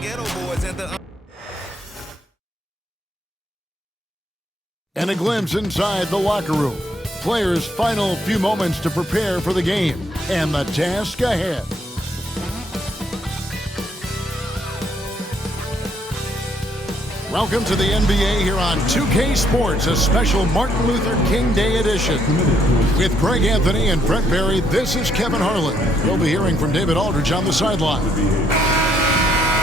Ghetto Boys at the... And a glimpse inside the locker room. Players' final few moments to prepare for the game and the task ahead. Welcome to the NBA here on 2K Sports, a special Martin Luther King Day edition. With Greg Anthony and Brent Barry, this is Kevin Harlan. We'll be hearing from David Aldridge on the sideline.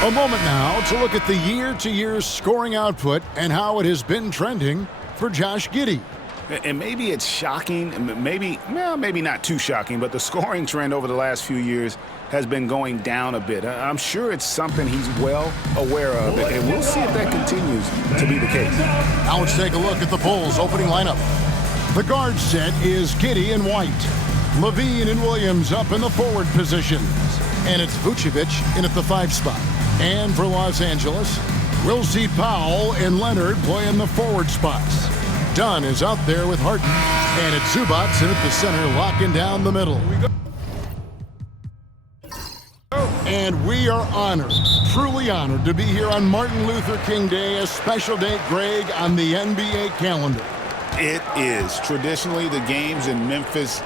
A moment now to look at the year-to-year scoring output and how it has been trending for Josh Giddey. And maybe it's shocking, maybe not too shocking, but the scoring trend over the last few years has been going down a bit. I'm sure it's something he's well aware of, and we'll see if that continues to be the case. Now let's take a look at the Bulls' opening lineup. The guard set is Giddey and White, Levine and Williams up in the forward positions, and it's Vucevic in at the 5 spot. And for Los Angeles, we'll see Powell and Leonard play in the forward spots. Dunn is out there with Harden, and it's Zubac in at the center, locking down the middle. And we are honored, truly honored, to be here on Martin Luther King Day, a special date, Greg, on the NBA calendar. It is. Traditionally, the games in Memphis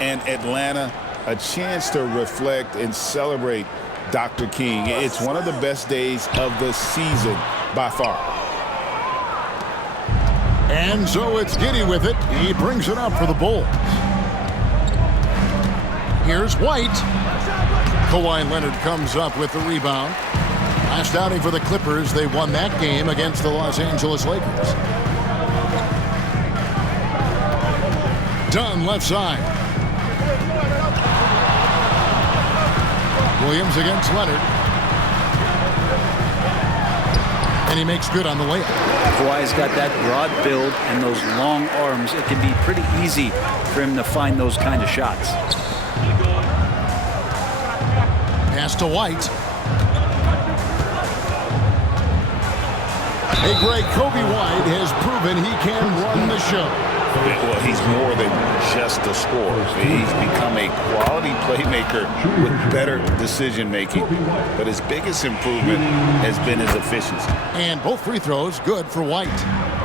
and Atlanta, a chance to reflect and celebrate Dr. King. It's one of the best days of the season by far. And so it's Giddey with it. He brings it up for the Bulls. Here's White. Kawhi Leonard comes up with the rebound. Last outing for the Clippers, they won that game against the Los Angeles Lakers. Dunn left side. Williams against Leonard. And he makes good on the layup. Kawhi's got that broad build and those long arms. It can be pretty easy for him to find those kind of shots. Pass to White. Hey, Greg, Kobe White has proven he can run the show. Well, he's more than just a scorer. He's become a quality playmaker with better decision-making. But his biggest improvement has been his efficiency. And both free throws good for White.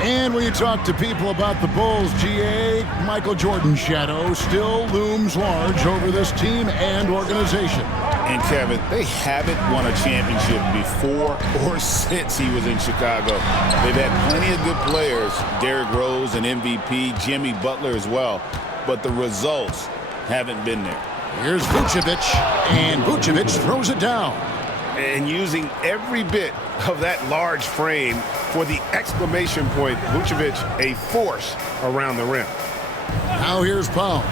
And when you talk to people about the Bulls, GA, Michael Jordan's shadow still looms large over this team and organization. And Kevin, they haven't won a championship before or since he was in Chicago. They've had plenty of good players, Derrick Rose and MVP, Jimmy Butler as well, but the results haven't been there. Here's Vucevic, and Vucevic throws it down. And using every bit of that large frame for the exclamation point, Vucevic, a force around the rim. Now here's Powell.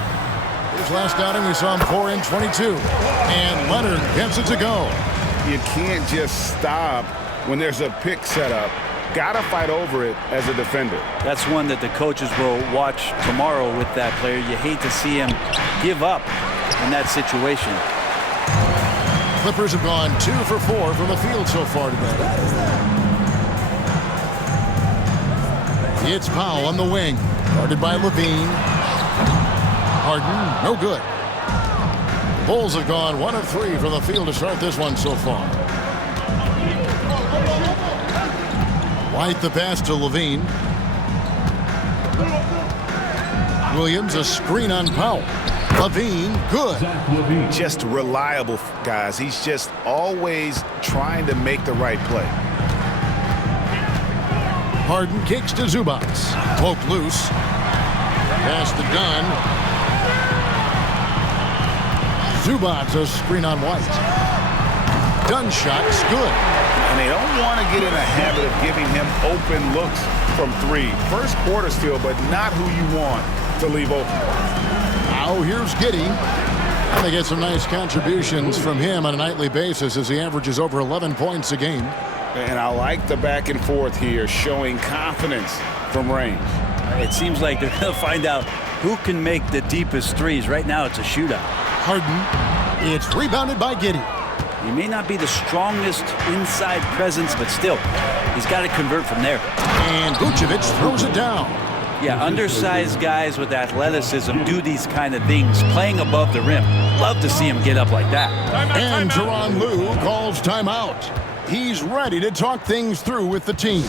His last outing, we saw him 4 in 22. And Leonard gets it to go. You can't just stop when there's a pick set up. Gotta fight over it as a defender. That's one that the coaches will watch tomorrow with that player. You hate to see him give up in that situation. Clippers have gone 2 for 4 from the field so far today. It's Powell on the wing, guarded by Levine. Harden, no good. Bulls have gone 1 of 3 from the field to start this one so far. White the pass to Levine. Williams a screen on Powell. Levine, good. Just reliable, guys. He's just always trying to make the right play. Harden kicks to Zubac. Poked loose. Pass to Dunn. Zubac a screen on White. Dunn shot's good. And they don't want to get in a habit of giving him open looks from 3. First quarter still, but not who you want to leave open. Now here's Giddey. And they get some nice contributions from him on a nightly basis as he averages over 11 points a game. And I like the back and forth here, showing confidence from range. It seems like they're going to find out who can make the deepest threes. Right now it's a shootout. Harden, it's rebounded by Giddey. He may not be the strongest inside presence, but still, he's got to convert from there. And Vucevic throws it down. Yeah, undersized guys with athleticism do these kind of things, playing above the rim. Love to see him get up like that. And Tyronn Lue calls timeout. He's ready to talk things through with the team.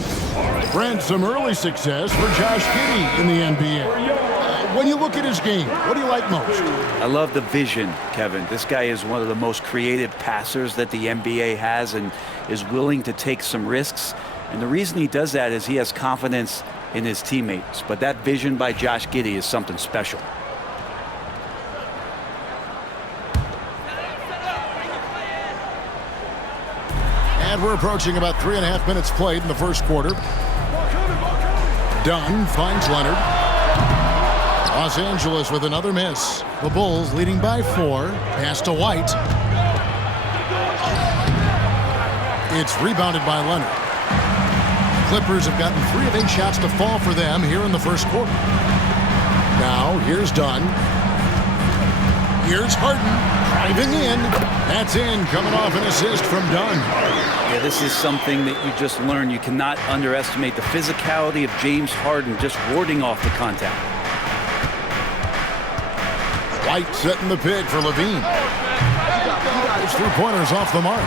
Brent, some early success for Josh Giddey in the NBA. When you look at his game, what do you like most? I love the vision, Kevin. This guy is one of the most creative passers that the NBA has and is willing to take some risks. And the reason he does that is he has confidence in his teammates. But that vision by Josh Giddey is something special. And we're approaching about 3.5 minutes played in the first quarter. Dunn finds Leonard. Los Angeles with another miss. The Bulls leading by 4. Pass to White. It's rebounded by Leonard. Clippers have gotten 3 of 8 shots to fall for them here in the first quarter. Now here's Dunn. Here's Harden driving in. That's in, coming off an assist from Dunn. Yeah, this is something that you just learned. You cannot underestimate the physicality of James Harden just warding off the contact. White setting the pick for Levine. His 3-pointers off the mark.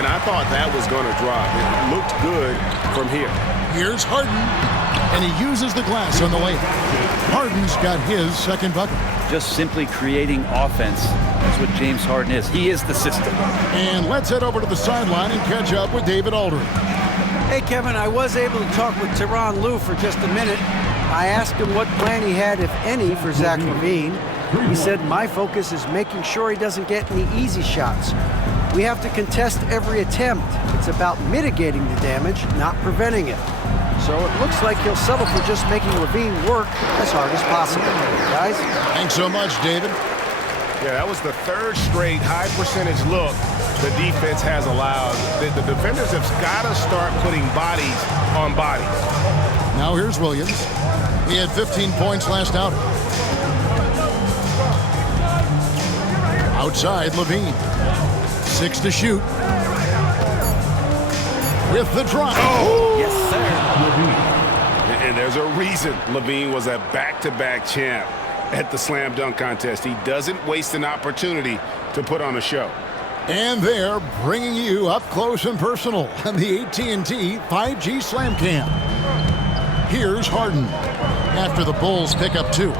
And I thought that was going to drop. It looked good from here. Here's Harden. And he uses the glass on the layup. Harden's got his second bucket. Just simply creating offense. That's what James Harden is. He is the system. And let's head over to the sideline and catch up with David Aldridge. Hey, Kevin, I was able to talk with Tyronn Lue for just a minute. I asked him what plan he had, if any, for Zach LaVine. He said, my focus is making sure he doesn't get any easy shots. We have to contest every attempt. It's about mitigating the damage, not preventing it. So it looks like he'll settle for just making LaVine work as hard as possible. Guys? Thanks so much, David. Yeah, that was the 3rd straight high percentage look the defense has allowed. The defenders have got to start putting bodies on bodies. Now here's Williams. He had 15 points last outing. Outside, Levine. 6 to shoot. With the drop. Oh! Yes, sir. And there's a reason LaVine was a back-to-back champ at the slam dunk contest. He doesn't waste an opportunity to put on a show. And they're bringing you up close and personal on the AT&T 5G Slam Cam. Here's Harden after the Bulls pick up 2.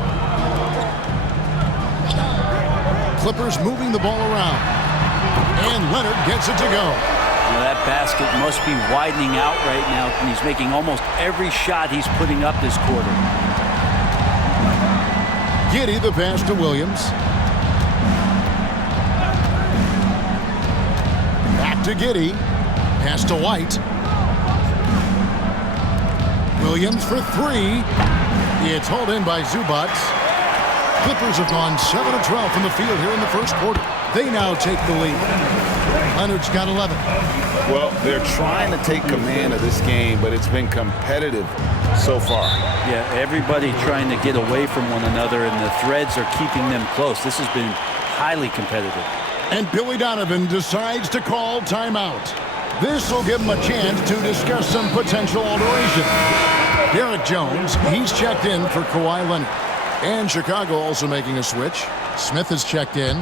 Clippers moving the ball around. And Leonard gets it to go. Well, that basket must be widening out right now, and he's making almost every shot he's putting up this quarter. Giddey the pass to Williams. Back to Giddey. Pass to White. Williams for 3. It's hauled in by Zubac. Clippers have gone 7 of 12 from the field here in the first quarter. They now take the lead. Leonard's got 11. Well, they're trying to take command of this game, but it's been competitive so far. Yeah, everybody trying to get away from one another, and the threads are keeping them close. This has been highly competitive. And Billy Donovan decides to call timeout. This will give him a chance to discuss some potential alteration. Derek Jones, he's checked in for Kawhi Leonard. And Chicago also making a switch. Smith is checked in.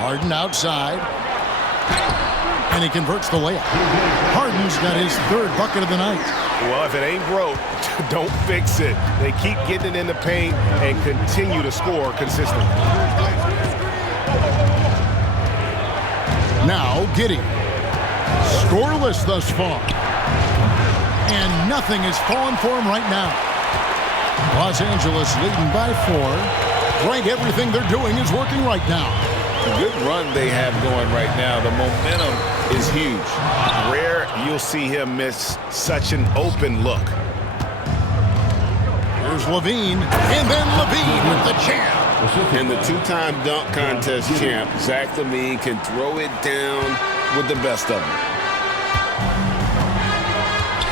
Harden outside. And he converts the layup. Harden's got his 3rd bucket of the night. Well, if it ain't broke, don't fix it. They keep getting it in the paint and continue to score consistently. Now Giddey. Scoreless thus far. And nothing is falling for him right now. Los Angeles leading by 4. Frank, everything they're doing is working right now. The good run they have going right now. The momentum is huge. Rare you'll see him miss such an open look. Here's Levine. And then Levine with the champ. And the 2-time dunk contest champ, Zach LaVine, can throw it down with the best of them.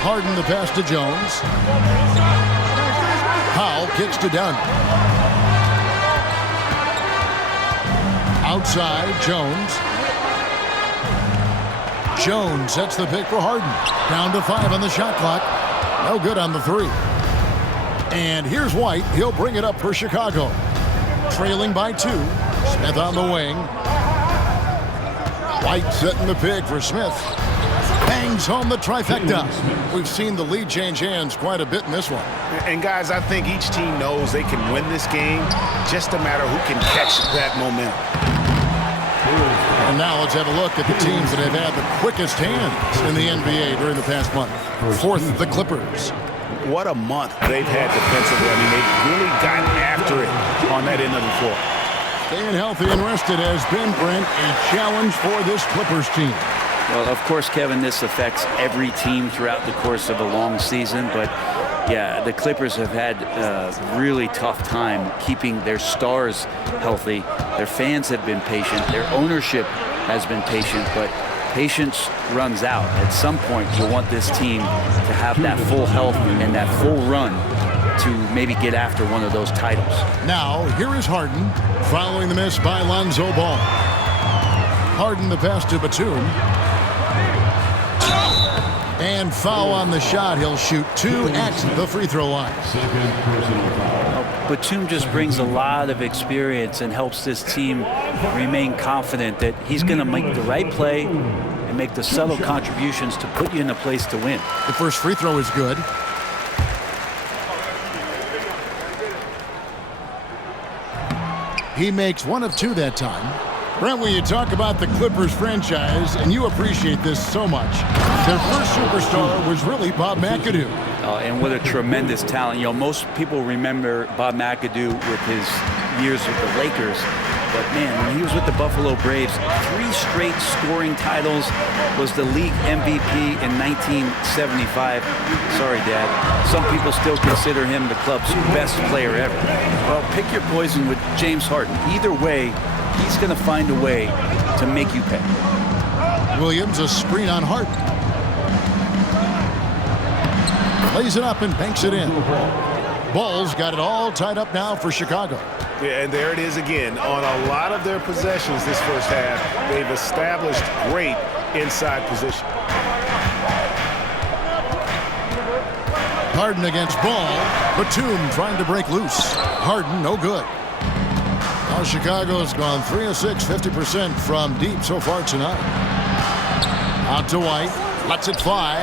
Harden the pass to Jones. Powell kicks to Dunn. Outside, Jones. Jones sets the pick for Harden. Down to 5 on the shot clock. No good on the 3. And here's White. He'll bring it up for Chicago. Trailing by 2. Smith on the wing. White setting the pig for Smith. Bangs home the trifecta. We've seen the lead change hands quite a bit in this one. And guys, I think each team knows they can win this game. Just a matter who can catch that momentum. And now let's have a look at the teams that have had the quickest hands in the NBA during the past month. Fourth, the Clippers. What a month they've had defensively. I mean, they've really gotten after it on that end of the floor. Staying healthy and rested has been, Brent, a challenge for this Clippers team. Well, of course, Kevin, this affects every team throughout the course of a long season. But, yeah, the Clippers have had a really tough time keeping their stars healthy. Their fans have been patient. Their ownership has been patient. But patience runs out. At some point, you'll want this team to have that full health and that full run to maybe get after one of those titles. Now, here is Harden following the miss by Lonzo Ball. Harden the pass to Batum. And foul on the shot. He'll shoot 2 at the free throw line. Batum just brings a lot of experience and helps this team remain confident that he's going to make the right play and make the subtle contributions to put you in a place to win. The first free throw is good. He makes 1 of 2 that time. Brent, when you talk about the Clippers franchise, and you appreciate this so much, their first superstar was really Bob McAdoo. And what a tremendous talent. You know, most people remember Bob McAdoo with his years with the Lakers. But, man, when he was with the Buffalo Braves, 3 straight scoring titles, was the league MVP in 1975. Sorry, Dad. Some people still consider him the club's best player ever. Well, pick your poison with James Harden. Either way, he's going to find a way to make you pay. Williams, a screen on Harden. Lays it up and banks it in. Bulls got it all tied up now for Chicago. Yeah, and there it is again. On a lot of their possessions this first half, they've established great inside position. Harden against Ball. Batum trying to break loose. Harden, no good. Now Chicago's gone 3 of 6, 50% from deep so far tonight. Out to White. Lets it fly.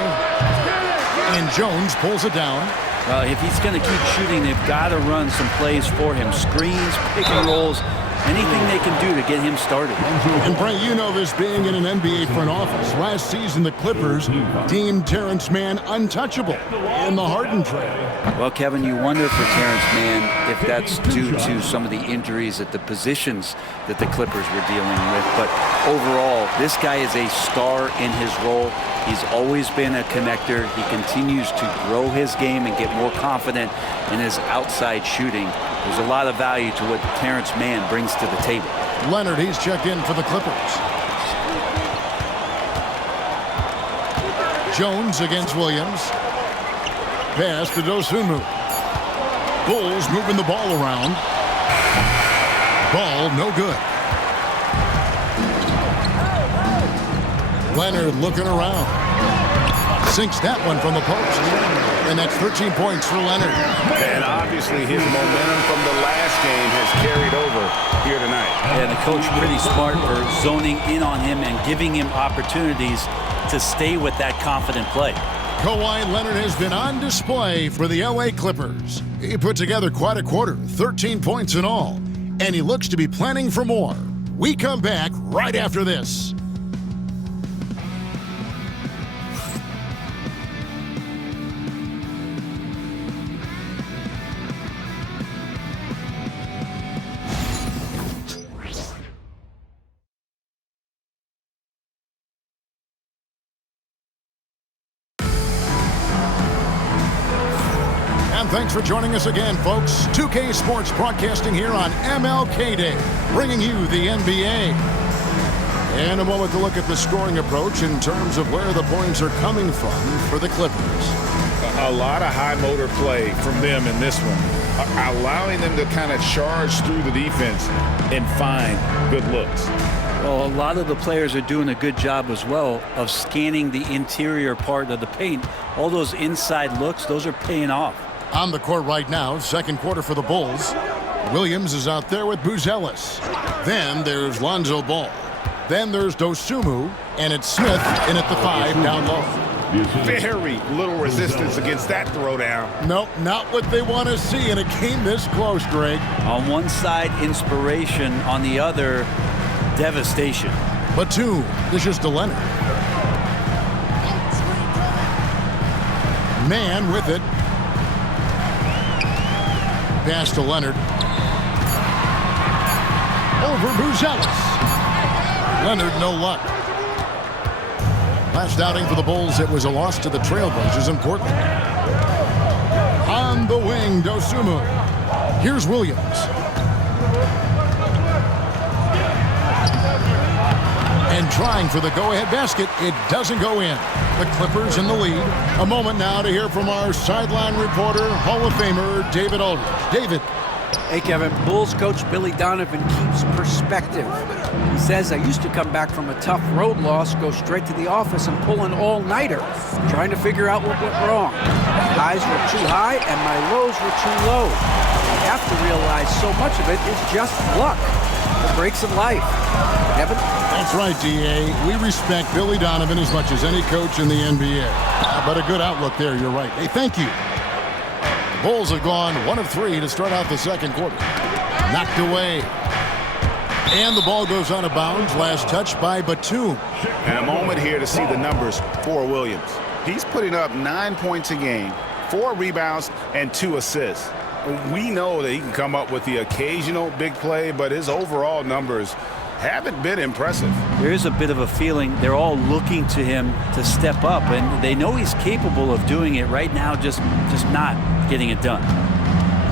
And Jones pulls it down. Well, if he's going to keep shooting, they've got to run some plays for him. Screens, pick and rolls, anything they can do to get him started. And Brent, you know this being in an NBA front office. Last season, the Clippers deemed Terrence Mann untouchable in the Harden trade. Well, Kevin, you wonder for Terrence Mann if that's due to some of the injuries at the positions that the Clippers were dealing with. But overall, this guy is a star in his role. He's always been a connector. He continues to grow his game and get more confident in his outside shooting. There's a lot of value to what Terrence Mann brings to the table. Leonard, he's checked in for the Clippers. Jones against Williams. Pass to Dosunmu. Bulls moving the ball around. Ball no good. Leonard looking around. Sinks that one from the post. And that's 13 points for Leonard. And obviously his momentum from the last game has carried over here tonight. And the coach pretty smart for zoning in on him and giving him opportunities to stay with that confident play. Kawhi Leonard has been on display for the LA Clippers. He put together quite a quarter, 13 points in all. And he looks to be planning for more. We come back right after this. Thanks for joining us again, folks. 2K Sports broadcasting here on MLK Day, bringing you the NBA. And a moment to look at the scoring approach in terms of where the points are coming from for the Clippers. A lot of high motor play from them in this one, allowing them to kind of charge through the defense and find good looks. Well, a lot of the players are doing a good job as well of scanning the interior part of the paint. All those inside looks, those are paying off. On the court right now, second quarter for the Bulls. Williams is out there with Buzelis. Then there's Lonzo Ball. Then there's Dosunmu, and it's Smith in at the 5 down low. Very little resistance against that throwdown. Nope, not what they want to see in a game this close, Greg. On one side, inspiration. On the other, devastation. Batum dishes to Leonard. Man with it. Pass to Leonard. Over Buzelis. Leonard, no luck. Last outing for the Bulls, it was a loss to the Trailblazers in Portland. On the wing, Dosunmu. Here's Williams. And trying for the go-ahead basket, it doesn't go in. The Clippers in the lead. A moment now to hear from our sideline reporter, Hall of Famer David Aldridge. David. Hey, Kevin, Bulls coach Billy Donovan keeps perspective. He says, I used to come back from a tough road loss, go straight to the office and pull an all-nighter, trying to figure out what went wrong. My highs were too high and my lows were too low. I have to realize so much of it is just luck. The breaks of life. Kevin? That's right, D.A. We respect Billy Donovan as much as any coach in the NBA. But a good outlook there, you're right. Hey, thank you. Bulls have gone 1 of 3 to start out the second quarter. Knocked away. And the ball goes out of bounds. Last touch by Batum. And a moment here to see the numbers for Williams. He's putting up 9 points a game, 4 rebounds, and 2 assists. We know that he can come up with the occasional big play, but his overall numbers haven't been impressive. There is a bit of a feeling they're all looking to him to step up, and they know he's capable of doing it right now, just not getting it done.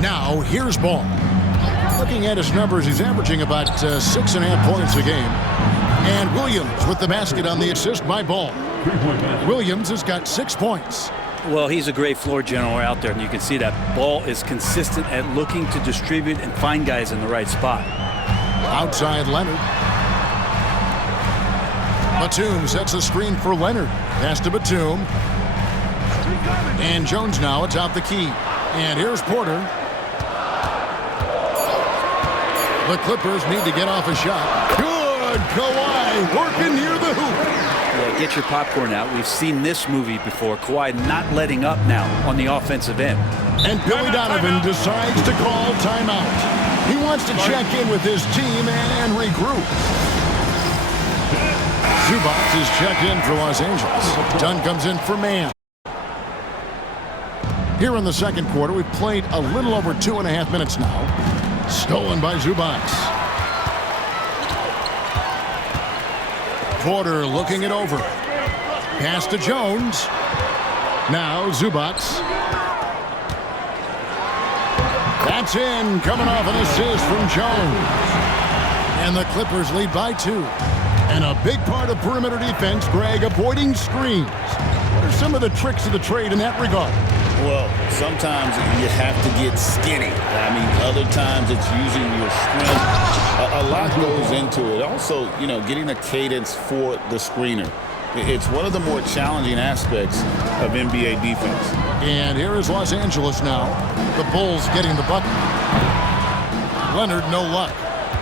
Now, here's Ball. Looking at his numbers, he's averaging about 6.5 points a game. And Williams with the basket on the assist by Ball. Williams has got 6 points. Well, he's a great floor general out there, and you can see that Ball is consistent at looking to distribute and find guys in the right spot. Outside Leonard. Batum sets a screen for Leonard. Pass to Batum. And Jones now atop the key. And here's Porter. The Clippers need to get off a shot. Good, Kawhi working near the hoop. Yeah, get your popcorn out. We've seen this movie before. Kawhi not letting up now on the offensive end. And Billy Donovan decides to call timeout. He wants to check in with his team and regroup. Zubac is checked in for Los Angeles. Dunn comes in for Man. Here in the second quarter, we've played a little over 2.5 minutes now. Stolen by Zubac. Porter looking it over. Pass to Jones. Now Zubac. That's in, coming off an assist from Jones. And the Clippers lead by 2. And a big part of perimeter defense, Greg, avoiding screens. What are some of the tricks of the trade in that regard? Well, sometimes you have to get skinny. I mean, other times it's using your strength. A lot goes into it. Also, getting a cadence for the screener. It's one of the more challenging aspects of NBA defense. And here is Los Angeles now. The Bulls getting the bucket. Leonard, no luck.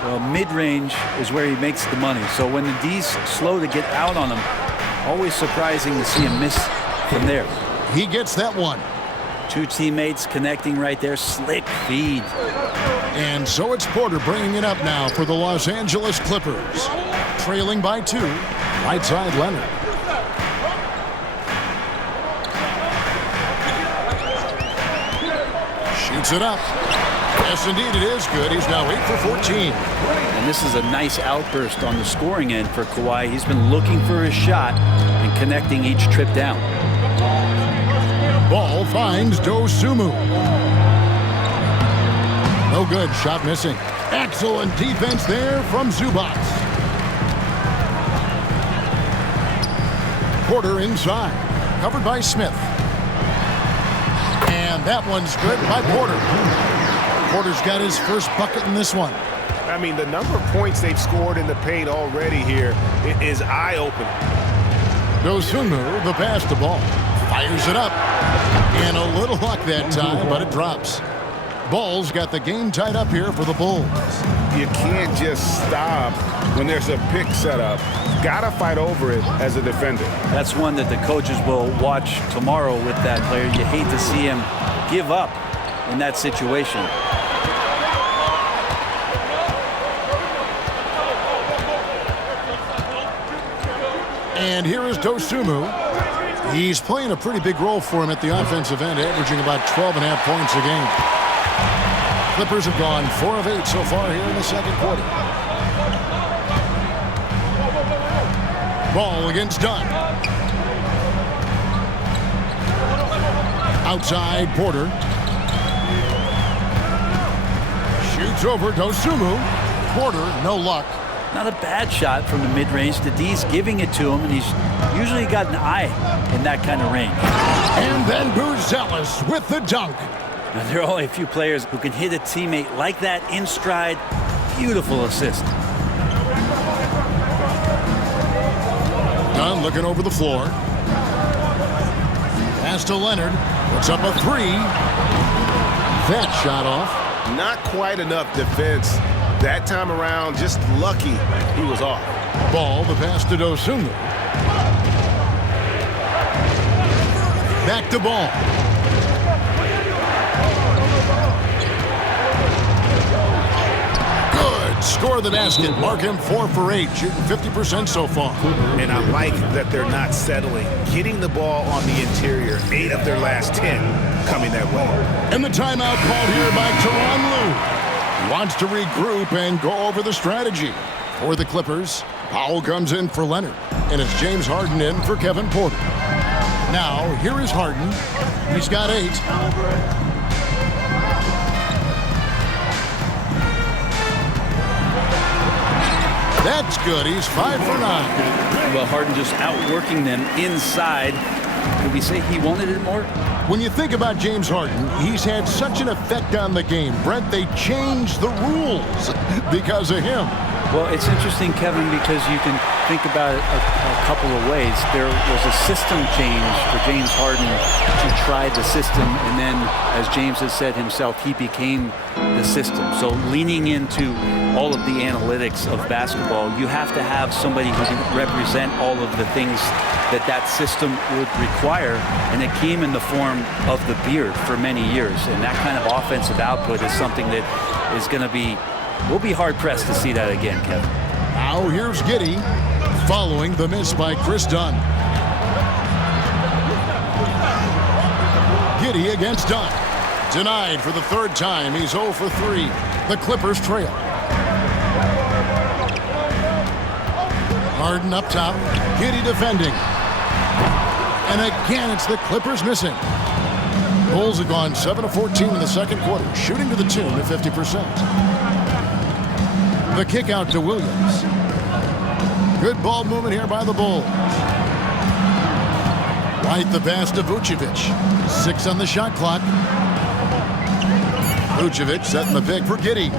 Well, mid-range is where he makes the money. So when the D's slow to get out on him, always surprising to see him miss from there. He gets that one. 2 teammates connecting right there. Slick feed. And so it's Porter bringing it up now for the Los Angeles Clippers. Trailing by 2. Right side Leonard. Shoots it up. Yes, indeed, it is good. He's now 8 for 14. And this is a nice outburst on the scoring end for Kawhi. He's been looking for his shot and connecting each trip down. Ball finds Dosunmu. No good. Shot missing. Excellent defense there from Zubac. Porter inside. Covered by Smith. And that one's good by Porter. Porter's got his first bucket in this one. I mean, the number of points they've scored in the paint already here is eye-opening. Dosunmu, the pass to Ball. Fires it up. And a little luck that time, but it drops. Ball's got the game tied up here for the Bulls. You can't just stop when there's a pick set up. Gotta fight over it as a defender. That's one that the coaches will watch tomorrow with that player. You hate to see him give up in that situation. And here is Dosunmu. He's playing a pretty big role for him at the offensive end, averaging about 12.5 points a game. Clippers have gone 4 of 8 so far here in the second quarter. Ball against Dunn. Outside, Porter. Shoots over Dosunmu. Porter, no luck. Not a bad shot from the mid-range. The D's giving it to him, and he's usually got an eye in that kind of range. And then Buzelis with the dunk. Now, there are only a few players who can hit a teammate like that in stride. Beautiful assist. Dunn looking over the floor. Pass to Leonard. Puts up a 3. That shot off. Not quite enough defense. That time around, just lucky he was off. Ball, the pass to Dosunmu. Back to Ball. Good. Score the basket. Mark him 4 for 8, shooting 50% so far. And I like that they're not settling. Getting the ball on the interior, 8 of their last 10 coming that way. And the timeout called here by Tyronn Lue. Wants to regroup and go over the strategy. For the Clippers, Powell comes in for Leonard, and it's James Harden in for Kevin Porter. Now, here is Harden. He's got 8. That's good. He's 5 for 9. Well, Harden just outworking them inside. Could we say he wanted it more? When you think about James Harden, he's had such an effect on the game. Brent, they changed the rules because of him. Well, it's interesting, Kevin, because you can think about it a couple of ways. There was a system change for James Harden to try the system, and then, as James has said himself, he became the system. So leaning into all of the analytics of basketball, you have to have somebody who can represent all of the things that system would require, and it came in the form of the beard for many years. And that kind of offensive output is something that is going to be, we'll be hard-pressed to see that again, Kevin. Now here's Giddey following the miss by Chris Dunn. Giddey against Dunn. Denied for the 3rd time. He's 0 for 3. The Clippers trail. Harden up top. Giddey defending. And again, it's the Clippers missing. Bulls have gone 7 of 14 in the second quarter, shooting to the tune of 50%. The kick out to Williams. Good ball movement here by the Bulls. White the pass to Vucevic. 6 on the shot clock. Vucevic setting the pick for Giddey.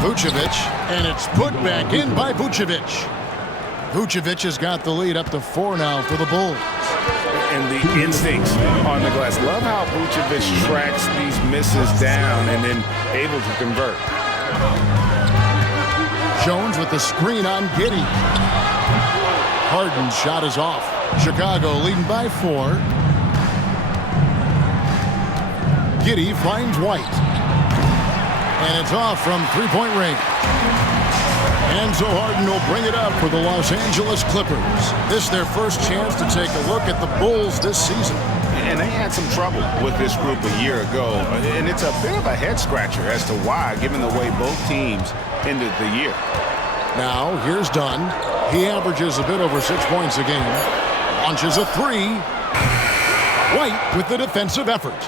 Vucevic, and it's put back in by Vucevic. Vucevic has got the lead up to 4 now for the Bulls. And the instincts on the glass. Love how Vucevic tracks these misses down and then able to convert. Jones with the screen on Giddey. Harden's shot is off. Chicago leading by 4. Giddey finds White. And it's off from 3-point range. And so Harden will bring it up for the Los Angeles Clippers. This is their first chance to take a look at the Bulls this season. And they had some trouble with this group a year ago. And it's a bit of a head-scratcher as to why, given the way both teams ended the year. Now, here's Dunn. He averages a bit over 6 points a game. Launches a 3. White with the defensive effort.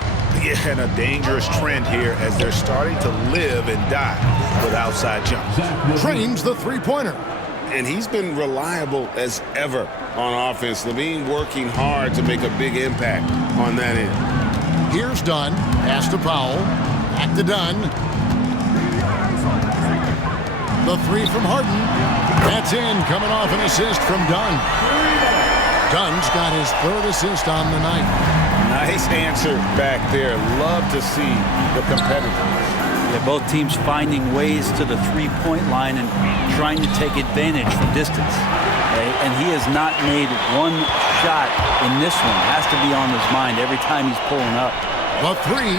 Yeah, and a dangerous trend here as they're starting to live and die with outside jumps. Trains the 3-pointer. And he's been reliable as ever on offense. LaVine working hard to make a big impact on that end. Here's Dunn. Pass to Powell. Back to Dunn. The 3 from Harden. That's in, coming off an assist from Dunn. Dunn's got his third assist on the night. Nice answer back there. Love to see the competitiveness. Yeah, both teams finding ways to the three-point line and trying to take advantage from distance. Okay? And he has not made one shot in this one. Has to be on his mind every time he's pulling up. The three.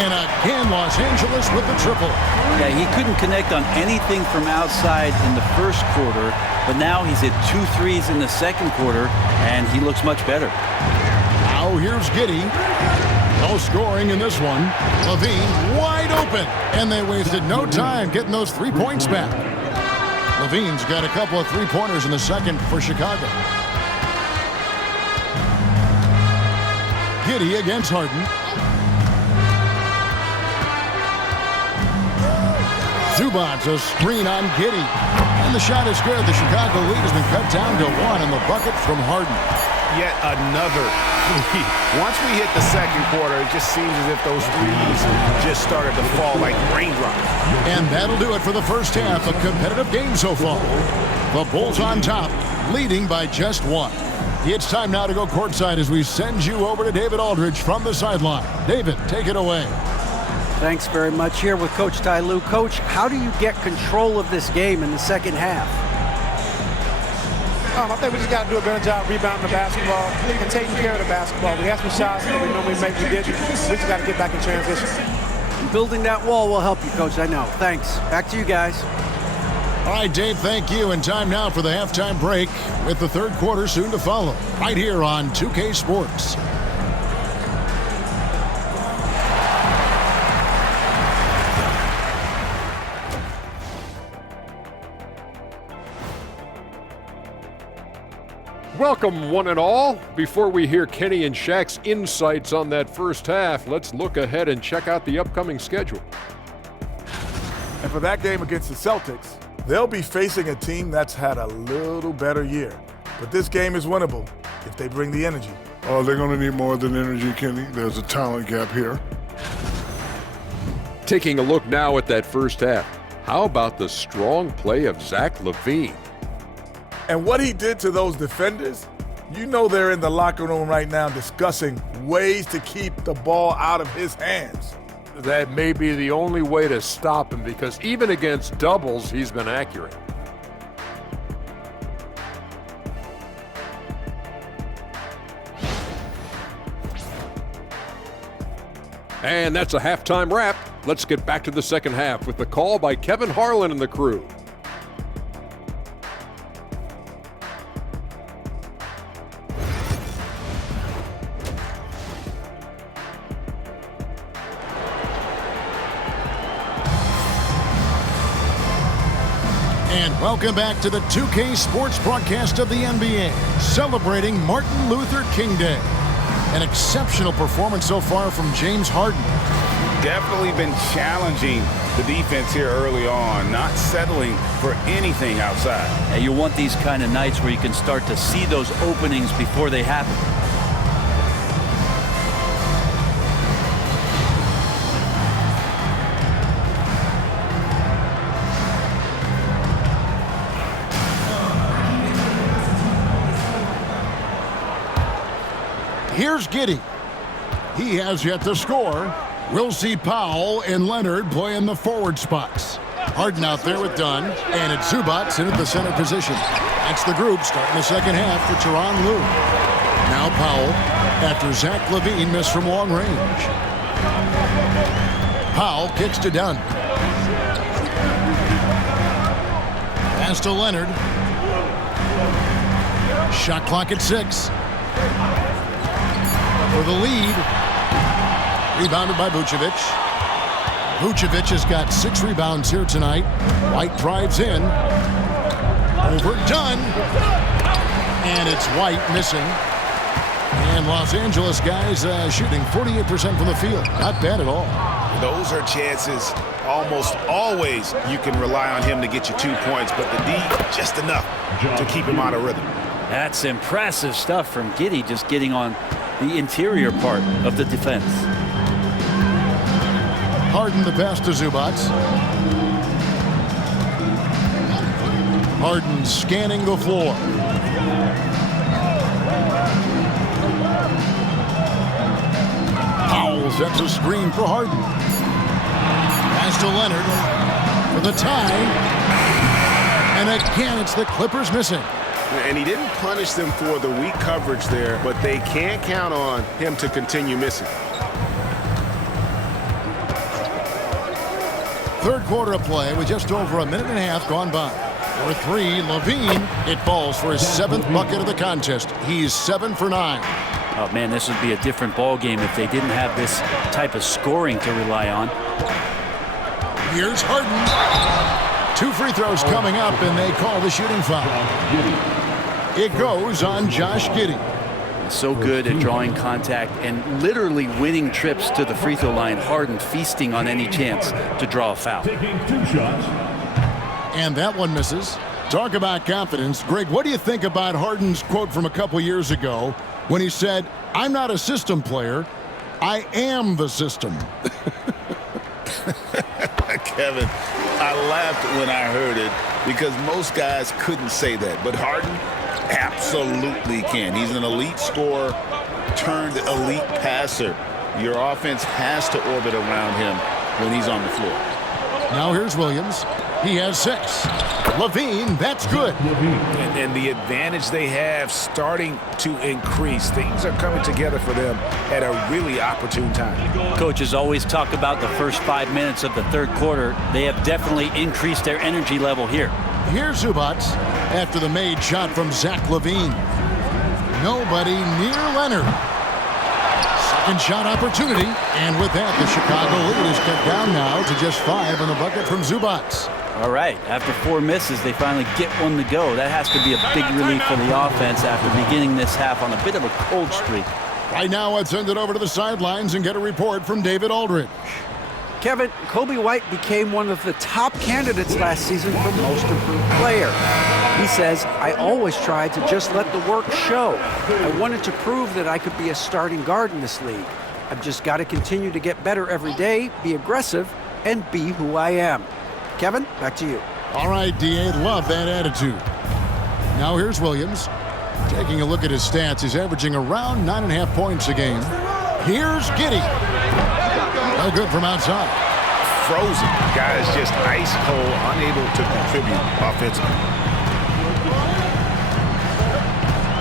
And again, Los Angeles with the triple. Yeah, he couldn't connect on anything from outside in the first quarter, but now he's hit 2 threes in the second quarter, and he looks much better. Now here's Giddey. No scoring in this one. LaVine wide open. And they wasted no time getting those 3 points back. LaVine's got a couple of three-pointers in the second for Chicago. Giddey against Harden. Zubac, a screen on Giddey. And the shot is good. The Chicago lead has been cut down to 1 in the bucket from Harden. Yet another three. Once we hit the second quarter, it just seems as if those threes just started to fall like raindrops. And that'll do it for the first half. A competitive game so far. The Bulls on top, leading by just 1. It's time now to go courtside as we send you over to David Aldridge from the sideline. David, take it away. Thanks very much. Here with Coach Ty Lue. Coach, how do you get control of this game in the second half? I think we just got to do a better job rebounding the basketball and taking care of the basketball. We had some shots that we normally make, we didn't. We just got to get back in transition. Building that wall will help you, Coach, I know. Thanks. Back to you guys. All right, Dave, thank you. And time now for the halftime break with the third quarter soon to follow. Right here on 2K Sports. Welcome, one and all. Before we hear Kenny and Shaq's insights on that first half, let's look ahead and check out the upcoming schedule. And for that game against the Celtics, they'll be facing a team that's had a little better year. But this game is winnable if they bring the energy. Oh, they're going to need more than energy, Kenny. There's a talent gap here. Taking a look now at that first half, how about the strong play of Zach LaVine? And what he did to those defenders, you know they're in the locker room right now discussing ways to keep the ball out of his hands. That may be the only way to stop him because even against doubles, he's been accurate. And that's a halftime wrap. Let's get back to the second half with the call by Kevin Harlan and the crew. And welcome back to the 2K Sports broadcast of the NBA, celebrating Martin Luther King Day. An exceptional performance so far from James Harden. Definitely been challenging the defense here early on, not settling for anything outside. And you want these kind of nights where you can start to see those openings before they happen. Here's Giddey. He has yet to score. We'll see Powell and Leonard play in the forward spots. Harden out there with Dunn, and it's Zubac in at the center position. That's the group starting the second half for Tyronn Lue. Now Powell, after Zach LaVine missed from long range. Powell kicks to Dunn. Pass to Leonard. Shot clock at 6. For the lead. Rebounded by Vucevic. Vucevic has got 6 rebounds here tonight. White drives in. Over Dunn. And it's White missing. And Los Angeles guys shooting 48% from the field. Not bad at all. Those are chances almost always you can rely on him to get you 2 points, but the D, just enough to keep him out of rhythm. That's impressive stuff from Giddey, just getting on the interior part of the defense. Harden the pass to Zubac. Harden scanning the floor. Campbell sets a screen for Harden. Pass to Leonard for the tie. And again, it's the Clippers missing. And he didn't punish them for the weak coverage there, but they can't count on him to continue missing. Third quarter of play with just over a minute and a half gone by. For three, LaVine. It falls for his 7th bucket of the contest. He's 7 for 9. Oh, man, this would be a different ball game if they didn't have this type of scoring to rely on. Here's Harden. 2 free throws coming up, and they call the shooting foul. It goes on Josh Giddey. So good at drawing contact and literally winning trips to the free throw line. Harden feasting on any chance to draw a foul. And that one misses. Talk about confidence. Greg, what do you think about Harden's quote from a couple years ago when he said, "I'm not a system player, I am the system"? Kevin, I laughed when I heard it because most guys couldn't say that. But Harden absolutely can. He's an elite scorer turned elite passer. Your offense has to orbit around him when he's on the floor. Now here's Williams. He has 6. LaVine, that's good. And the advantage they have starting to increase. Things are coming together for them at a really opportune time. Coaches always talk about the first 5 minutes of the third quarter. They have definitely increased their energy level here. Here's Zubac after the made shot from Zach LaVine. Nobody near Leonard. Second shot opportunity. And with that, the Chicago lead is cut down now to just 5 on the bucket from Zubac. All right, after 4 misses, they finally get one to go. That has to be a big relief for the offense after beginning this half on a bit of a cold streak. Right now, let's send it over to the sidelines and get a report from David Aldridge. Kevin, Kobe White became one of the top candidates last season for Most Improved Player. He says, "I always tried to just let the work show. I wanted to prove that I could be a starting guard in this league. I've just got to continue to get better every day, be aggressive, and be who I am." Kevin, back to you. All right, D.A., love that attitude. Now here's Williams. Taking a look at his stats, he's averaging around 9.5 points a game. Here's Giddey. No good from outside. Frozen. Guys just ice cold, unable to contribute offensively.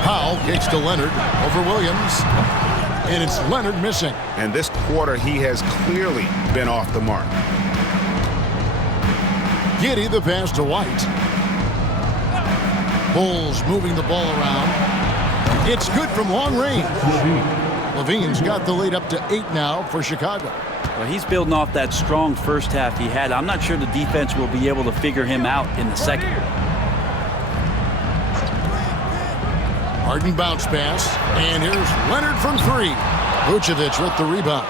Powell kicks to Leonard over Williams. And it's Leonard missing. And this quarter, he has clearly been off the mark. Giddey, the pass to White. Bulls moving the ball around. It's good from long range. LaVine's got the lead up to 8 now for Chicago. Well, he's building off that strong first half he had. I'm not sure the defense will be able to figure him out in the second. Harden bounce pass. And here's Leonard from 3. Vucevic with the rebound.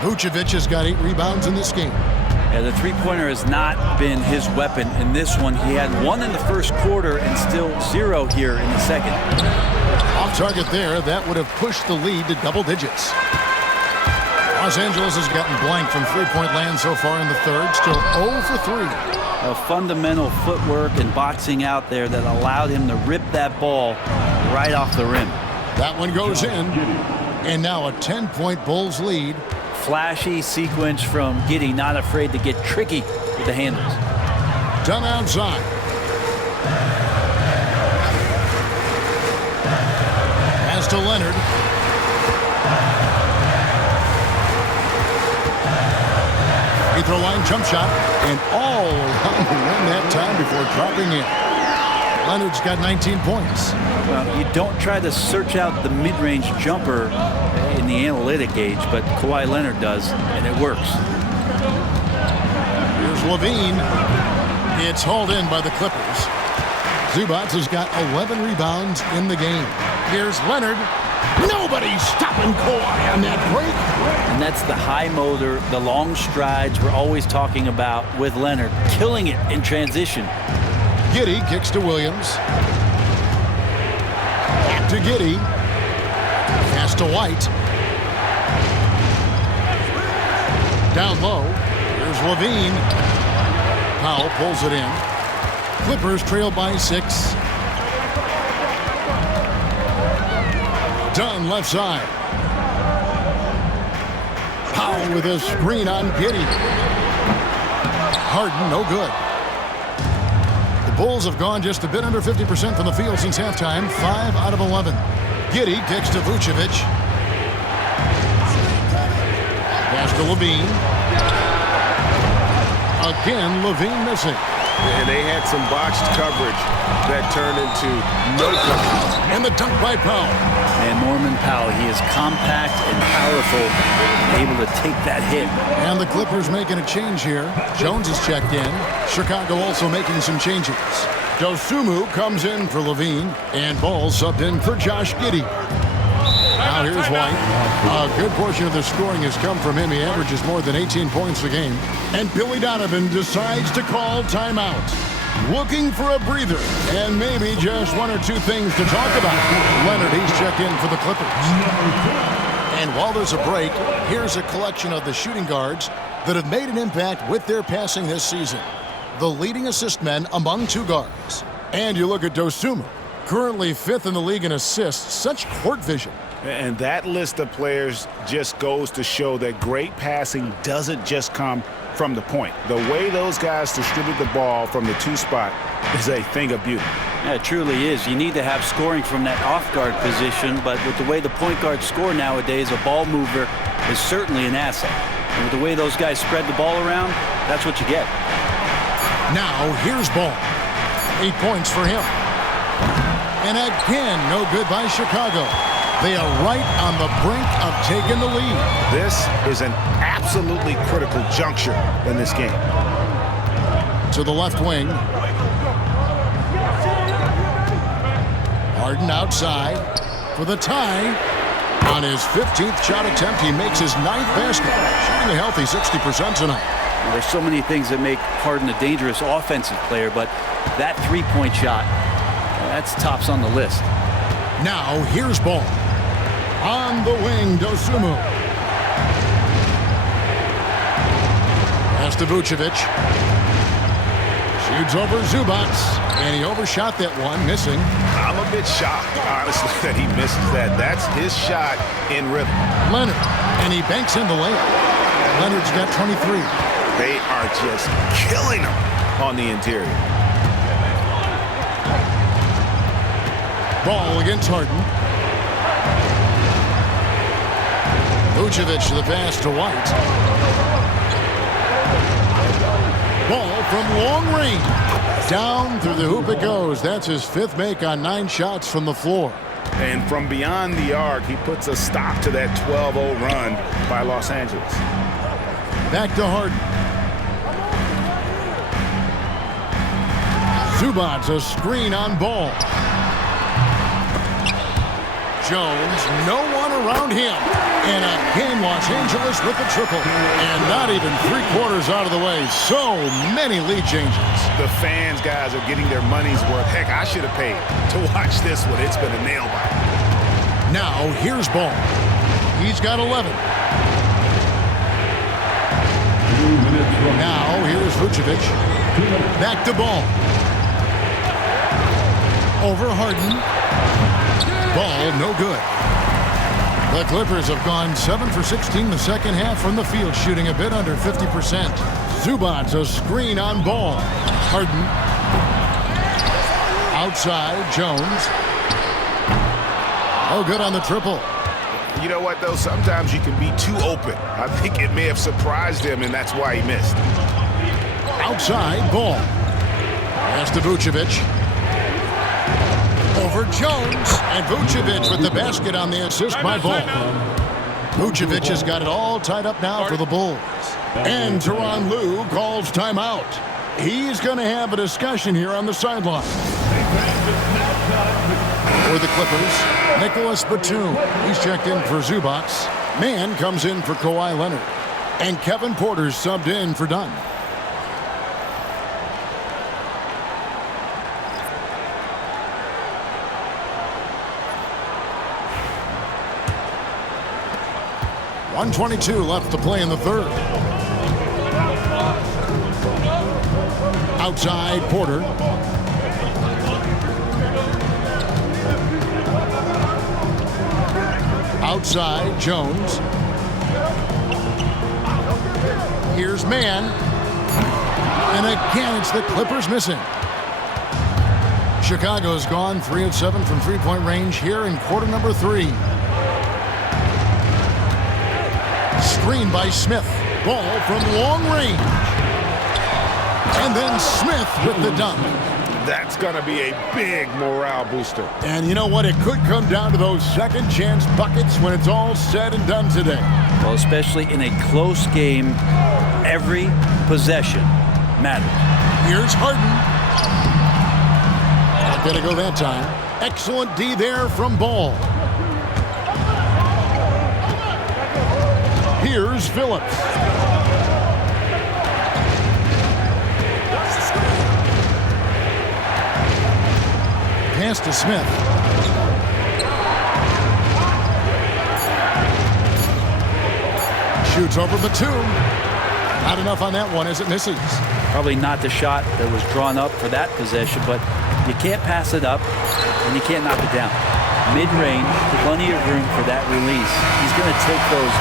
Vucevic has got 8 rebounds in this game. Yeah, the three-pointer has not been his weapon in this one. He had 1 in the first quarter and still 0 here in the second. Off target there, that would have pushed the lead to double digits. Los Angeles has gotten blank from three-point land so far in the third, still 0 for 3. A fundamental footwork and boxing out there that allowed him to rip that ball right off the rim. That one goes in, and now a 10-point Bulls lead. Flashy sequence from Giddey, not afraid to get tricky with the handles. Done outside. Pass to Leonard. Free throw line jump shot, and all around the rim that time before dropping in. Leonard's got 19 points. Well, you don't try to search out the mid-range jumper in the analytic age, but Kawhi Leonard does, and it works. Here's LaVine. It's hauled in by the Clippers. Zubac has got 11 rebounds in the game. Here's Leonard. Nobody's stopping Kawhi on that break. And that's the high motor, the long strides we're always talking about with Leonard, killing it in transition. Giddey kicks to Williams. Back to Giddey. Pass to White. Down low. Here's LaVine. Powell pulls it in. Clippers trail by 6. Dunn left side. Ball with a screen on Giddey. Harden, no good. The Bulls have gone just a bit under 50% from the field since halftime, 5 out of 11. Giddey kicks to Vucevic. Pass to LaVine. Again, LaVine missing. And they had some botched coverage that turned into no coverage. And the dunk by Powell. And Norman Powell, he is compact and powerful, able to take that hit. And the Clippers making a change here. Jones is checked in. Chicago also making some changes. Dosunmu comes in for LaVine, and Ball subbed in for Josh Giddey. Now here's White. A good portion of the scoring has come from him. He averages more than 18 points a game. And Billy Donovan decides to call timeout. Looking for a breather and maybe just one or two things to talk about. Leonard, he's checked in for the Clippers. And while there's a break, here's a collection of the shooting guards that have made an impact with their passing this season. The leading assist men among two guards. And you look at Dosunmu, currently 5th in the league in assists. Such court vision. And that list of players just goes to show that great passing doesn't just come from the point. The way those guys distribute the ball from the 2 spot is a thing of beauty. Yeah, it truly is. You need to have scoring from that off-guard position, but with the way the point guards score nowadays, a ball mover is certainly an asset. And with the way those guys spread the ball around, that's what you get. Now, here's Ball. 8 points for him. And again, no good by Chicago. They are right on the brink of taking the lead. This is an absolutely critical juncture in this game. To the left wing. Harden outside for the tie. On his 15th shot attempt, he makes his 9th basket. Shooting a healthy 60% tonight. Well, there's so many things that make Harden a dangerous offensive player, but that three-point shot, that's tops on the list. Now, here's Ball. On the wing, Dosunmu. Pass to Vucevic. Shoots over Zubac, and he overshot that one, missing. I'm a bit shocked, honestly, that he misses that. That's his shot in rhythm. Leonard, and he banks in the layup. Leonard's got 23. They are just killing him on the interior. Ball against Harden. Vucevic the pass to White. Ball from long range. Down through the hoop it goes. That's his 5th make on 9 shots from the floor. And from beyond the arc, he puts a stop to that 12-0 run by Los Angeles. Back to Harden. Zubac, a screen on Ball. Jones, no one around him. And again, Los Angeles with the triple. And not even 3/4 out of the way. So many lead changes. The fans, guys, are getting their money's worth. Heck, I should have paid to watch this one. It's been a nail-biter. Now, here's Ball. He's got 11. Now, here's Vucevic. Back to Ball. Over Harden. Ball, no good. The Clippers have gone 7 for 16 the second half from the field, shooting a bit under 50%. Zubac, a screen on Ball. Harden. Outside, Jones. Oh, good on the triple. You know what, though? Sometimes you can be too open. I think it may have surprised him, and that's why he missed. Outside, Ball. Pass to Vucevic. Over Jones, and Vucevic with the basket on the assist by Ball. Vucevic has got it all tied up now for the Bulls. And Tyronn Lue calls timeout. He's going to have a discussion here on the sideline. For the Clippers, Nicholas Batum. He's checked in for Zubac. Mann comes in for Kawhi Leonard. And Kevin Porter's subbed in for Dunn. .122 left to play in the third. Outside, Porter. Outside, Jones. Here's Man. And again, it's the Clippers missing. Chicago's gone 3 of 7 from three-point range here in quarter number 3. Screen by Smith. Ball from long range. And then Smith with the dunk. That's going to be a big morale booster. And you know what? It could come down to those second chance buckets when it's all said and done today. Well, especially in a close game, every possession matters. Here's Harden. Not going to go that time. Excellent D there from Ball. Here's Phillips. Pass to Smith. Shoots over Batum. Not enough on that one as it misses. Probably not the shot that was drawn up for that possession, but you can't pass it up and you can't knock it down. Mid-range, plenty of room for that release. He's going to take those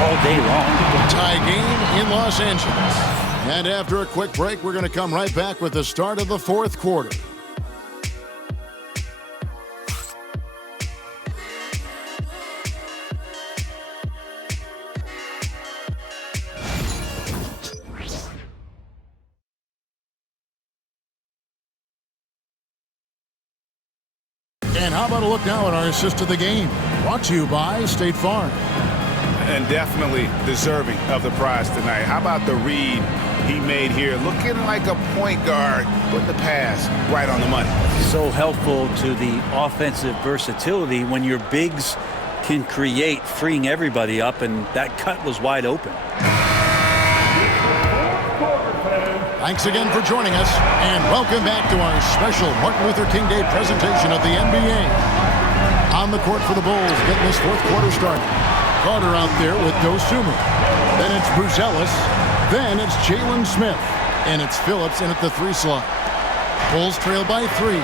all day long. Tie game in Los Angeles. And after a quick break, we're going to come right back with the start of the fourth quarter. And how about a look now at our assist of the game? Brought to you by State Farm. And definitely deserving of the prize tonight. How about the read he made here? Looking like a point guard, putting the pass right on the money. So helpful to the offensive versatility when your bigs can create, freeing everybody up, and that cut was wide open. Thanks again for joining us, and welcome back to our special Martin Luther King Day presentation of the NBA. On the court for the Bulls, getting this fourth quarter started. Carter out there with Dosunmu. Then it's Buzelis. Then it's Jalen Smith. And it's Phillips in at the 3 slot. Bulls trail by 3.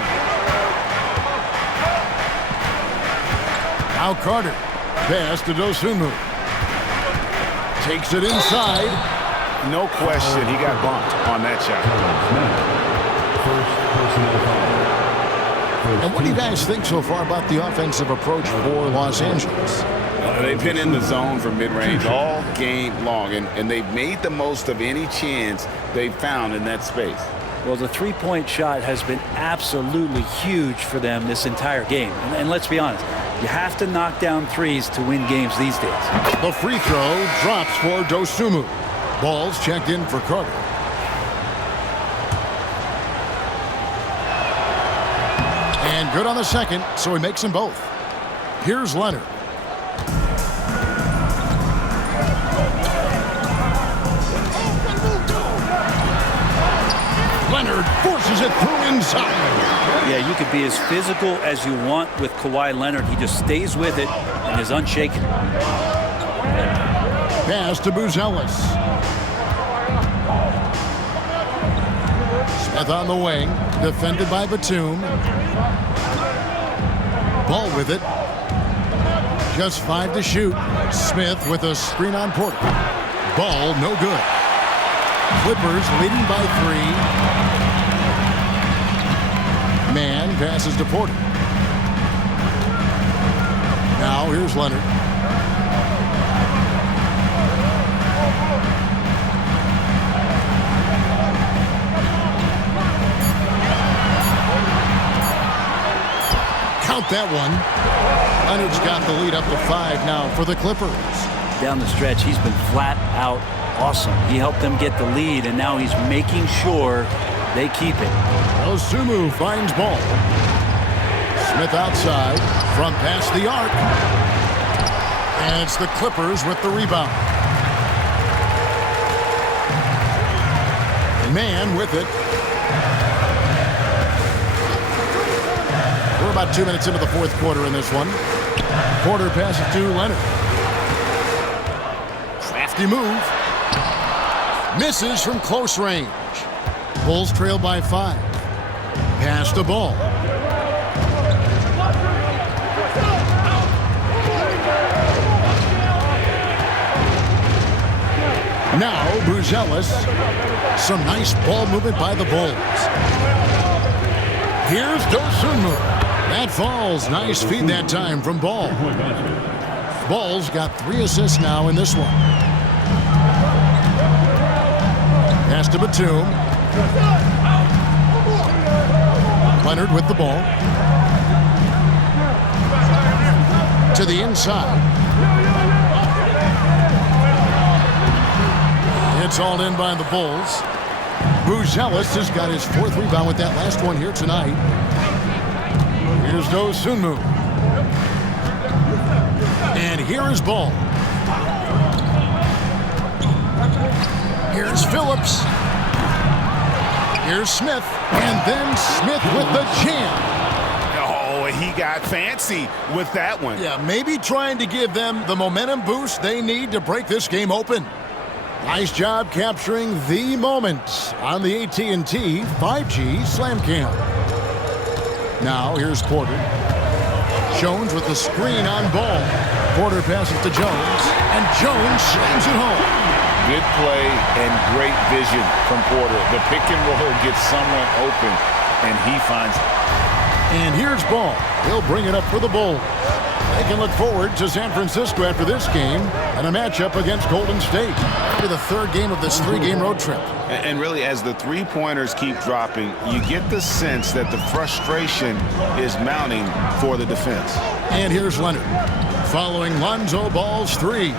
Now Carter. Pass to Dosunmu. Takes it inside. No question, he got bumped on that shot. And what do you guys think so far about the offensive approach for Los Angeles? They've been in the zone from mid-range all game long, and they've made the most of any chance they've found in that space. Well, the three-point shot has been absolutely huge for them this entire game. And let's be honest, you have to knock down threes to win games these days. The free throw drops for Dosunmu. Ball's checked in for Carter. And good on the second, so he makes them both. Here's Leonard. Leonard forces it through inside. Yeah, you could be as physical as you want with Kawhi Leonard. He just stays with it and is unshaken. Pass to Buzelis. Smith on the wing, defended by Batum. Ball with it. Just 5 to shoot. Smith with a screen on Porter. Ball no good. Clippers leading by 3. Man passes to Porter. Now here's Leonard. Count that one. Leonard's got the lead up to 5 now for the Clippers. Down the stretch, he's been flat out awesome. He helped them get the lead, and now he's making sure they keep it. Dosunmu finds ball. Smith outside, front past the arc. And it's the Clippers with the rebound. Man with it. We're about 2 minutes into the fourth quarter in this one. Porter passes to Leonard. Crafty move. Misses from close range. Bulls trail by 5. Pass to Ball. Now Buzelis. Some nice ball movement by the Bulls. Here's Dosunmu. That falls. Nice feed that time from Ball. Ball's got 3 assists now in this one. Pass to Batum. Leonard with the ball. To the inside. It's all in by the Bulls. Buzelis has got his 4th rebound with that last one here tonight. Here's Dosunmu. And here is Ball. Here's Phillips. Here's Smith. And then Smith with the jam. Oh, he got fancy with that one. Yeah, maybe trying to give them the momentum boost they need to break this game open. Nice job capturing the moment on the AT&T 5G Slam Cam. Now here's Porter. Jones with the screen on Ball. Porter passes to Jones, and Jones slams it home. Good play and great vision from Porter. The pick and roll gets someone open, and he finds it. And here's Ball. He'll bring it up for the Bulls. They can look forward to San Francisco after this game and a matchup against Golden State. That'll be the 3rd game of this 3-game road trip. And really, as the 3-pointers keep dropping, you get the sense that the frustration is mounting for the defense. And here's Leonard following Lonzo Ball's 3.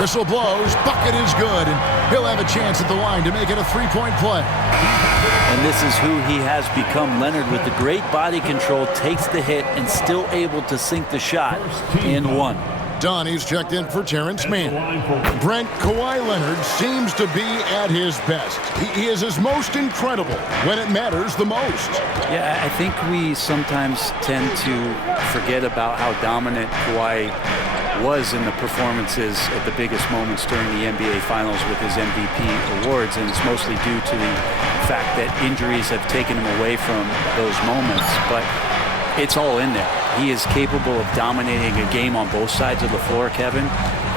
Whistle blows, bucket is good, and he'll have a chance at the line to make it a 3-point play. And this is who he has become. Leonard, with the great body control, takes the hit and still able to sink the shot in 1. Donnie's checked in for Terrence Mann. Brent, Kawhi Leonard seems to be at his best. He is his most incredible when it matters the most. Yeah, I think we sometimes tend to forget about how dominant Kawhi was in the performances at the biggest moments during the NBA Finals with his MVP awards, and it's mostly due to the fact that injuries have taken him away from those moments, but it's all in there. He is capable of dominating a game on both sides of the floor, Kevin,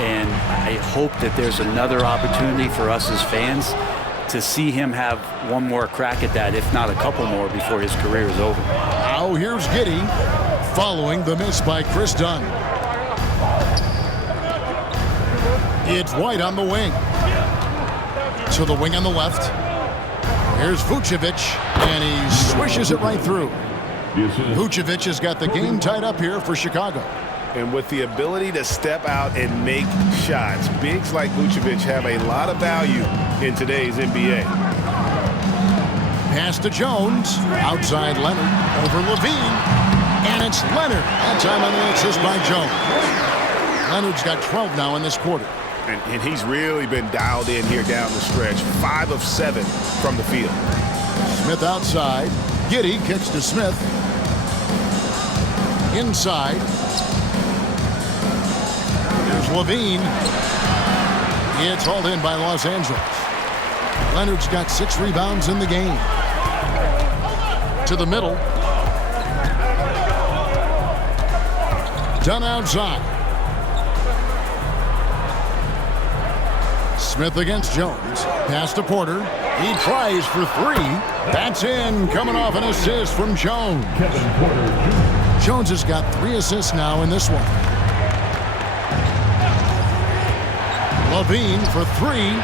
and I hope that there's another opportunity for us as fans to see him have one more crack at that, if not a couple more, before his career is over. Now here's Giddey following the miss by Chris Dunn. It's White on the wing. To the wing on the left. Here's Vucevic, and he swishes it right through. Vucevic has got the game tied up here for Chicago. And with the ability to step out and make shots, bigs like Vucevic have a lot of value in today's NBA. Pass to Jones. Outside Leonard. Over Levine. And it's Leonard. That time on the assist by Jones. Leonard's got 12 now in this quarter. And he's really been dialed in here down the stretch. 5 of 7 from the field. Smith outside. Giddey kicks to Smith. Inside. There's Levine. It's hauled in by Los Angeles. Leonard's got 6 rebounds in the game. To the middle. Dunn outside. Smith against Jones. Pass to Porter. He tries for 3. That's in. Coming off an assist from Jones. Jones has got 3 assists now in this one. Levine for 3.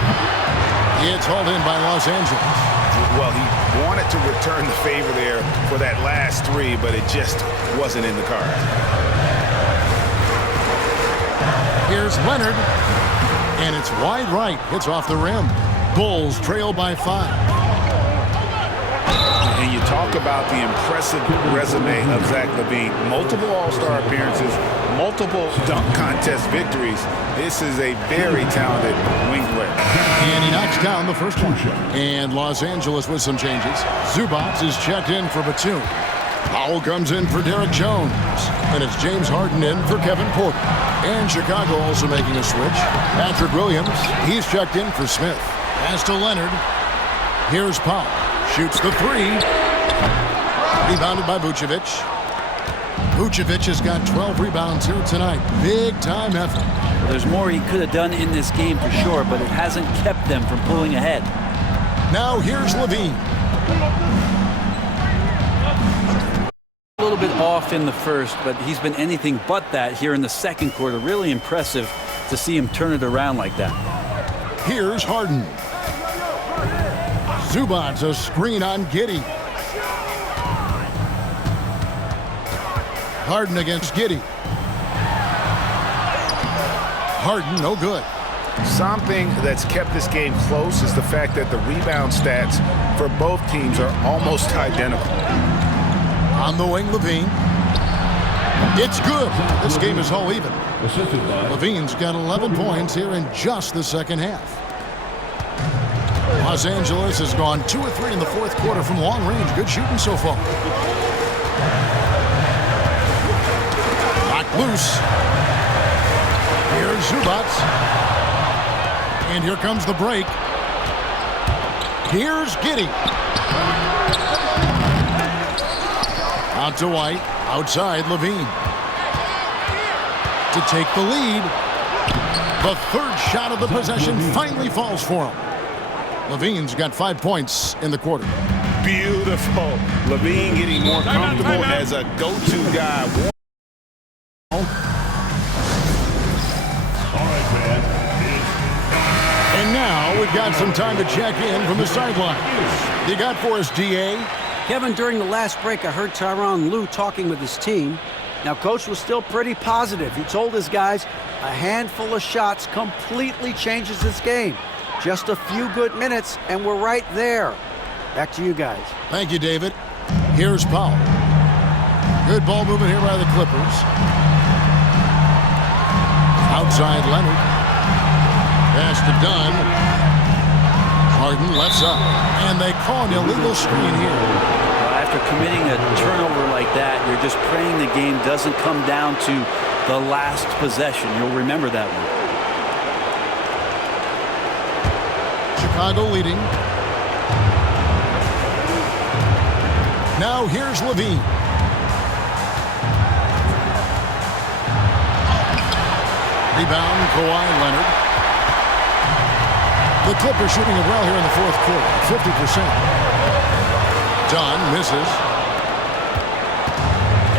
It's hauled in by Los Angeles. Well, he wanted to return the favor there for that last 3, but it just wasn't in the cards. Here's Leonard. And it's wide right. Hits off the rim. Bulls trail by 5. And you talk about the impressive resume of Zach LaVine. Multiple All-Star appearances, multiple dunk contest victories. This is a very talented wing player. And he knocks down the first one. And Los Angeles with some changes. Zubac is checked in for Batum. Powell comes in for Derek Jones. And it's James Harden in for Kevin Porter. And Chicago also making a switch. Patrick Williams, he's checked in for Smith. Pass to Leonard. Here's Powell. Shoots the 3. Rebounded by Vucevic. Vucevic has got 12 rebounds here tonight. Big time effort. Well, there's more he could have done in this game for sure, but it hasn't kept them from pulling ahead. Now here's Levine. A little bit off in the first, but he's been anything but that here in the second quarter. Really impressive to see him turn it around like that. Here's Harden. Zubac's a screen on Giddey. Harden against Giddey. Harden, no good. Something that's kept this game close is the fact that the rebound stats for both teams are almost identical. On the wing, Levine. It's good. This game is all even. Levine's got 11 points here in just the second half. Los Angeles has gone 2 of 3 in the fourth quarter from long range. Good shooting so far. Knocked loose. Here's Zubac. And here comes the break. Here's Giddey. Out to White. Outside Levine. To take the lead. The third shot of the possession finally falls for him. Levine's got 5 points in the quarter. Beautiful. Levine getting more comfortable as a go-to guy. And now we've got some time to check in from the sideline. You got for us, DA? Kevin, during the last break, I heard Tyronn Lue talking with his team. Now, Coach was still pretty positive. He told his guys a handful of shots completely changes this game. Just a few good minutes, and we're right there. Back to you guys. Thank you, David. Here's Powell. Good ball movement here by the Clippers. Outside Leonard. Pass to Dunn. Harden lets up. And they call an illegal screen here. After committing a turnover like that, you're just praying the game doesn't come down to the last possession. You'll remember that one. Chicago leading. Now here's Levine. Rebound, Kawhi Leonard. The Clippers shooting it well here in the fourth quarter, 50%. Dunn misses.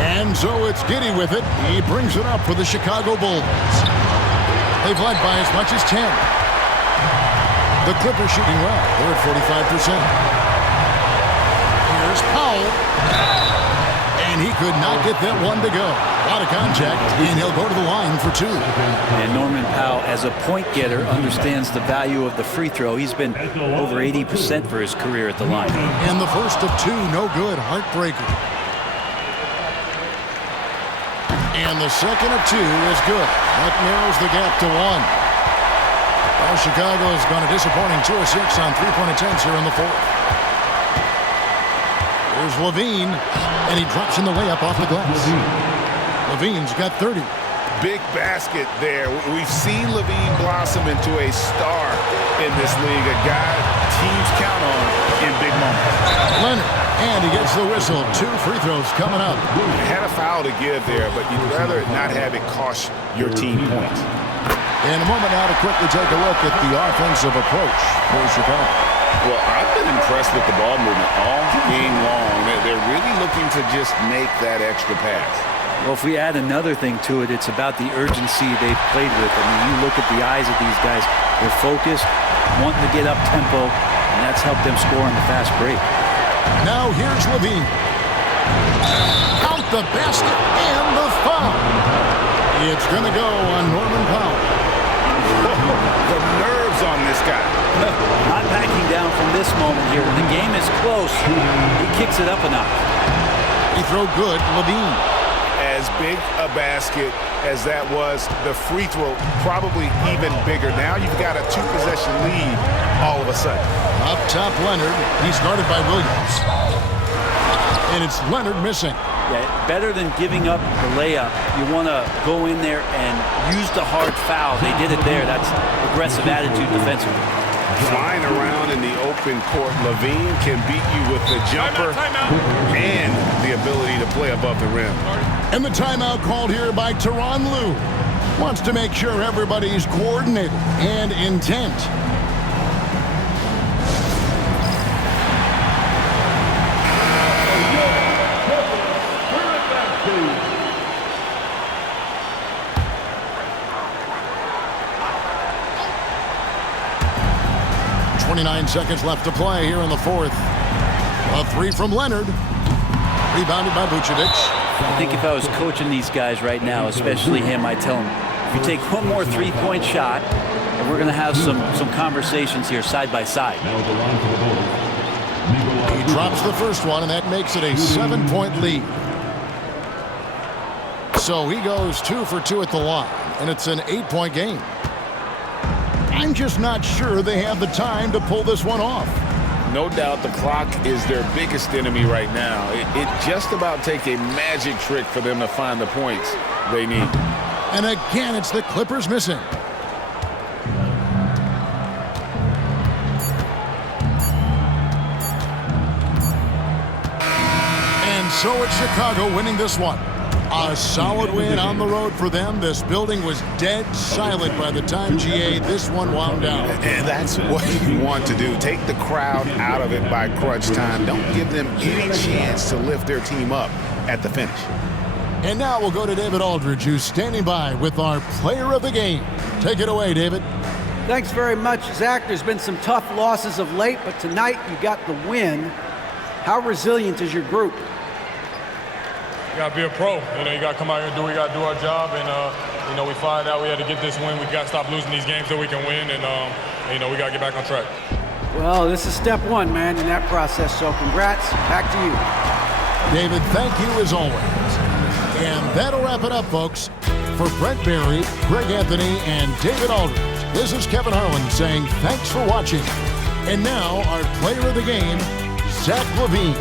And so it's Giddey with it. He brings it up for the Chicago Bulls. They've led by as much as 10. The Clippers shooting well. They're at 45%. Here's Powell. And he could not get that one to go. A lot of contact, and he'll go to the line for 2. And Norman Powell, as a point getter, understands the value of the free throw. He's been over 80% for his career at the line. And the first of 2, no good. Heartbreaker. And the second of 2 is good. That narrows the gap to 1. Well, Chicago has gone a disappointing 2 of 6 on three-point attempts here in the fourth. Here's Levine, and he drops in the layup off the glass. Levine's got 30. Big basket there. We've seen Levine blossom into a star in this league, a guy teams count on in big moments. Leonard, and he gets the whistle. 2 free throws coming up. Had a foul to give there, but you'd rather not have it cost your team points. In a moment now to quickly take a look at the offensive approach for Chicago. Well, I've been impressed with the ball movement all game long. They're really looking to just make that extra pass. Well, if we add another thing to it, it's about the urgency they've played with. I mean, you look at the eyes of these guys. They're focused, wanting to get up tempo, and that's helped them score on the fast break. Now here's Levine. Count the basket and the foul. It's going to go on Norman Powell. The nerves on this guy. Not backing down from this moment here. When the game is close, he kicks it up a notch. He throw good, Levine. As big a basket as that was, the free throw probably even bigger. Now you've got a 2-possession lead all of a sudden. Up top, Leonard. He's guarded by Williams. And it's Leonard missing. Yeah, better than giving up the layup, you want to go in there and use the hard foul. They did it there. That's aggressive attitude defensively. Flying around in the open court, Levine can beat you with the jumper and the ability to play above the rim. And the timeout called here by Tyronn Lue. Wants to make sure everybody's coordinated and intent. .29 seconds left to play here in the fourth. A three from Leonard. Rebounded by Vucevic. I think if I was coaching these guys right now, especially him, I'd tell him, if you take one more three-point shot, and we're going to have some conversations here side by side. He drops the first one, and that makes it a 7-point lead. So he goes 2 for 2 at the line, and it's an 8-point game. I'm just not sure they have the time to pull this one off. No doubt the clock is their biggest enemy right now. It just about take a magic trick for them to find the points they need. And again, it's the Clippers missing. And so it's Chicago winning this one. A solid win on the road for them. This building was dead silent by the time, GA, this one wound down. And that's what you want to do. Take the crowd out of it by crunch time. Don't give them any chance to lift their team up at the finish. And now we'll go to David Aldridge, who's standing by with our player of the game. Take it away, David. Thanks very much, Zach. There's been some tough losses of late, but tonight you got the win. How resilient is your group? You got to be a pro. You got to come out here and we got to do our job. And, we find out we had to get this win. We got to stop losing these games so we can win. And, we got to get back on track. Well, this is step one, man, in that process. So congrats. Back to you. David, thank you as always. And that'll wrap it up, folks. For Brent Barry, Greg Anthony, and David Aldridge, this is Kevin Harlan saying thanks for watching. And now our player of the game, Zach LaVine.